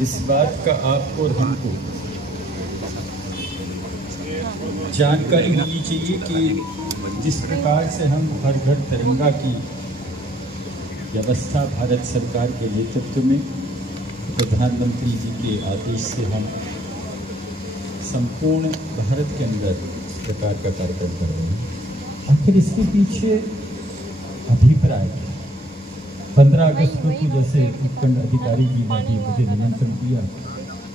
इस बात का आपको और हमको जानकारी होनी चाहिए कि जिस प्रकार से हम हर घर तिरंगा की व्यवस्था भारत सरकार के नेतृत्व में प्रधानमंत्री जी के आदेश से हम संपूर्ण भारत के अंदर इस प्रकार का कार्यक्रम कर रहे हैं। आखिर इसके पीछे अभिप्राय 15 अगस्त को जैसे उपखंड अधिकारी जी ने भी मुझे निमंत्रण दिया,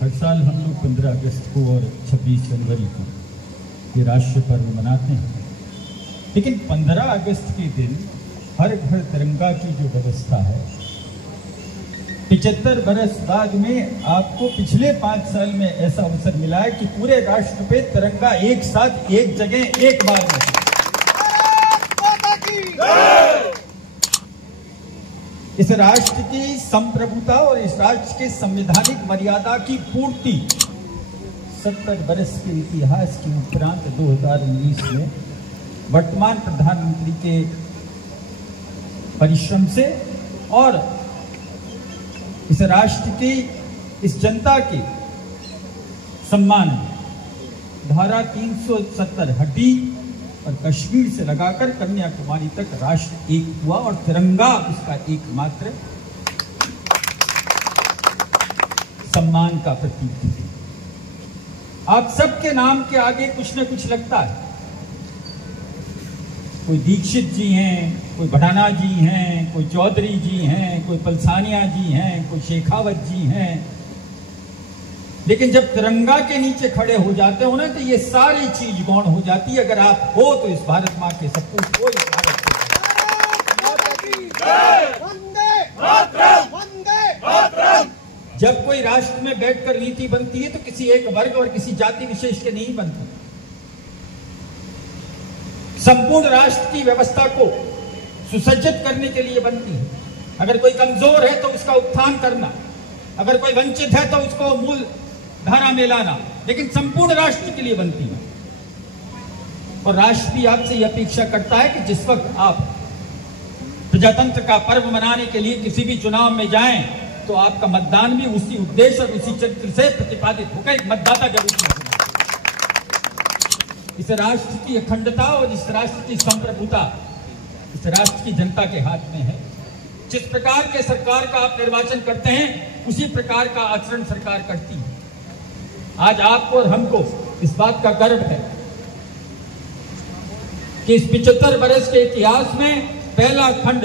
हर साल हम लोग 15 अगस्त को और 26 जनवरी को ये राष्ट्रीय पर्व मनाते हैं, लेकिन 15 अगस्त के दिन हर घर तिरंगा की जो व्यवस्था है, 75 बरस बाद में आपको पिछले 5 साल में ऐसा अवसर मिला है कि पूरे राष्ट्र पे तिरंगा एक साथ एक जगह एक बार में। इस राष्ट्र की संप्रभुता और इस राष्ट्र के संवैधानिक मर्यादा की पूर्ति 70 बरस के इतिहास के उपरांत 2019 में वर्तमान प्रधानमंत्री के परिश्रम से और इस राष्ट्र की इस जनता के सम्मान में धारा 370 हटी और कश्मीर से लगाकर कन्याकुमारी तक राष्ट्र एक हुआ और तिरंगा उसका एकमात्र सम्मान का प्रतीक है। आप सबके नाम के आगे कुछ न कुछ लगता है। कोई दीक्षित जी हैं, कोई भडाना जी हैं, कोई चौधरी जी हैं, कोई पलसानिया जी हैं, कोई शेखावत जी हैं, लेकिन जब तिरंगा के नीचे खड़े हो जाते हो ना तो ये सारी चीज गौण हो जाती है। अगर आप हो तो इस भारत माँ के सपूत हो, इस भारत जब कोई राष्ट्र में बैठकर नीति बनती है तो किसी एक वर्ग और किसी जाति विशेष के नहीं बनती, संपूर्ण राष्ट्र की व्यवस्था को सुसज्जित करने के लिए बनती है। अगर कोई कमजोर है तो उसका उत्थान करना, अगर कोई वंचित है तो उसको मूल धारा में लाना, लेकिन संपूर्ण राष्ट्र के लिए बनती है। और राष्ट्र भी आपसे यह अपेक्षा करता है कि जिस वक्त आप प्रजातंत्र का पर्व मनाने के लिए किसी भी चुनाव में जाएं तो आपका मतदान भी उसी उद्देश्य और उसी चरित्र से प्रतिपादित होकर एक मतदाता जरूर होगा। इस राष्ट्र की अखंडता और इस राष्ट्र की संप्रभुता इस राष्ट्र की जनता के हाथ में है। जिस प्रकार के सरकार का आप निर्वाचन करते हैं उसी प्रकार का आचरण सरकार करती है। आज आपको और हमको इस बात का गर्व है कि इस 75 बरस के इतिहास में पहला खंड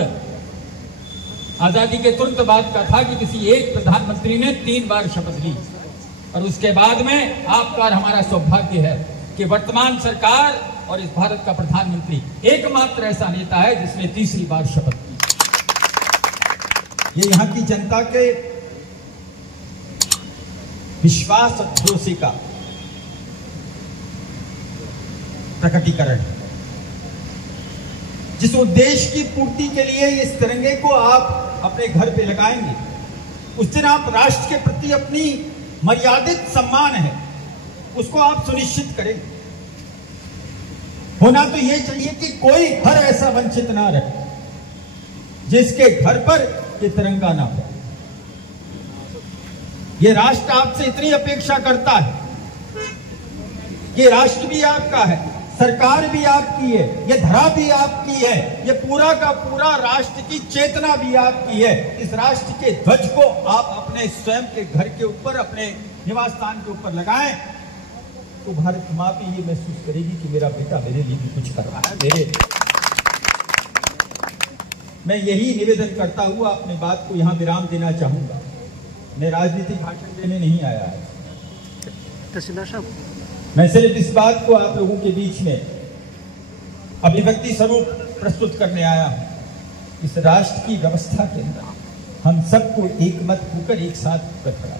आजादी के तुरंत बाद का था कि किसी एक प्रधानमंत्री ने 3 बार शपथ ली, और उसके बाद में आपका और हमारा सौभाग्य है कि वर्तमान सरकार और इस भारत का प्रधानमंत्री एकमात्र ऐसा नेता है जिसने 3री बार शपथ ली। ये यहाँ की जनता के विश्वास और भरोसे का प्रकटीकरण है। जिस उद्देश्य की पूर्ति के लिए इस तिरंगे को आप अपने घर पे लगाएंगे, उस दिन आप राष्ट्र के प्रति अपनी मर्यादित सम्मान है उसको आप सुनिश्चित करेंगे। होना तो यह चाहिए कि कोई घर ऐसा वंचित ना रहे जिसके घर पर ये तिरंगा ना हो। ये राष्ट्र आपसे इतनी अपेक्षा करता है कि राष्ट्र भी आपका है, सरकार भी आपकी है, ये धरा भी आपकी है, ये पूरा का पूरा राष्ट्र की चेतना भी आपकी है। इस राष्ट्र के ध्वज को आप अपने स्वयं के घर के ऊपर, अपने निवास स्थान के ऊपर लगाएं तो भारत माँ भी ये महसूस करेगी कि मेरा बेटा मेरे लिए भी कुछ कर रहा है। मैं यही निवेदन करता हुआ अपनी बात को यहां विराम देना चाहूंगा। मैं राजनीतिक भाषण देने नहीं आया है, मैं सिर्फ इस बात को आप लोगों के बीच में अभिव्यक्ति स्वरूप प्रस्तुत करने आया हूं। इस राष्ट्र की व्यवस्था के अंदर हम सबको एकमत होकर एक साथ खड़ा।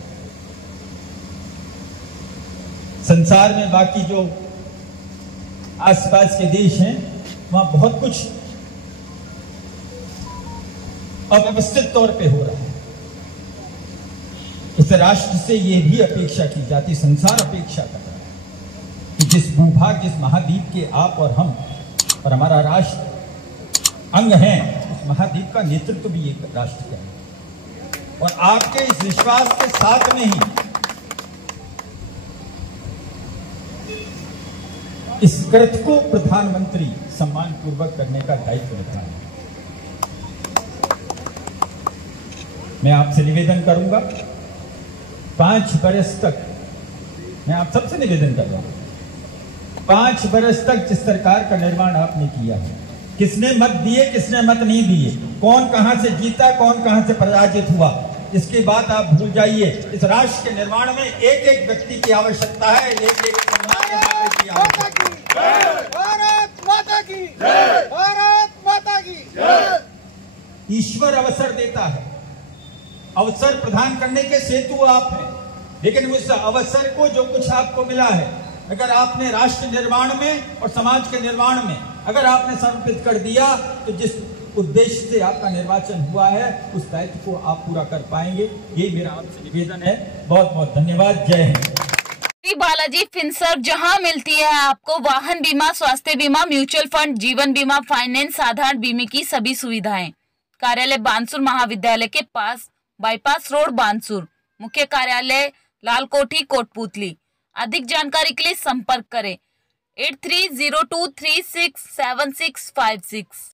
संसार में बाकी जो आसपास के देश हैं वहां बहुत कुछ अव्यवस्थित तौर पे हो रहा है। इस राष्ट्र से यह भी अपेक्षा की जाती, संसार अपेक्षा कर रहा है कि जिस भूभाग, जिस महाद्वीप के आप और हम और हमारा राष्ट्र अंग हैं, उस महाद्वीप का नेतृत्व भी एक राष्ट्र का है। और आपके इस विश्वास के साथ में ही इस कृत्य को प्रधानमंत्री सम्मान पूर्वक करने का दायित्व लेता है। मैं आपसे निवेदन करूंगा, 5 बरस तक मैं आप सबसे निवेदन कर रहा हूं, 5 बरस तक जिस सरकार का निर्माण आपने किया है, किसने मत दिए, किसने मत नहीं दिए, कौन कहां से जीता, कौन कहां से पराजित हुआ, इसके बाद आप भूल जाइए। इस राष्ट्र के निर्माण में एक एक व्यक्ति की आवश्यकता है, एक एक सम्मान की आवश्यकता है। भारत माता की जय, भारत माता की जय। ईश्वर अवसर देता है, अवसर प्रदान करने के सेतु आप हैं, लेकिन उस अवसर को जो कुछ आपको मिला है, अगर आपने राष्ट्र निर्माण में और समाज के निर्माण में अगर आपने समर्पित कर दिया, तो जिस उद्देश्य से आपका निर्वाचन हुआ है उस दायित्व को आप पूरा कर पाएंगे। ये मेरा आपसे निवेदन है। बहुत बहुत धन्यवाद। जय हिंद। श्री बालाजी फिनसर्व, जहां मिलती है आपको वाहन बीमा, स्वास्थ्य बीमा, म्यूचुअल फंड, जीवन बीमा, फाइनेंस, साधारण बीमे की सभी सुविधाएं। कार्यालय बानसूर महाविद्यालय के पास, बाईपास रोड, बानसूर। मुख्य कार्यालय लालकोठी, कोटपुतली। अधिक जानकारी के लिए संपर्क करें 8302367656।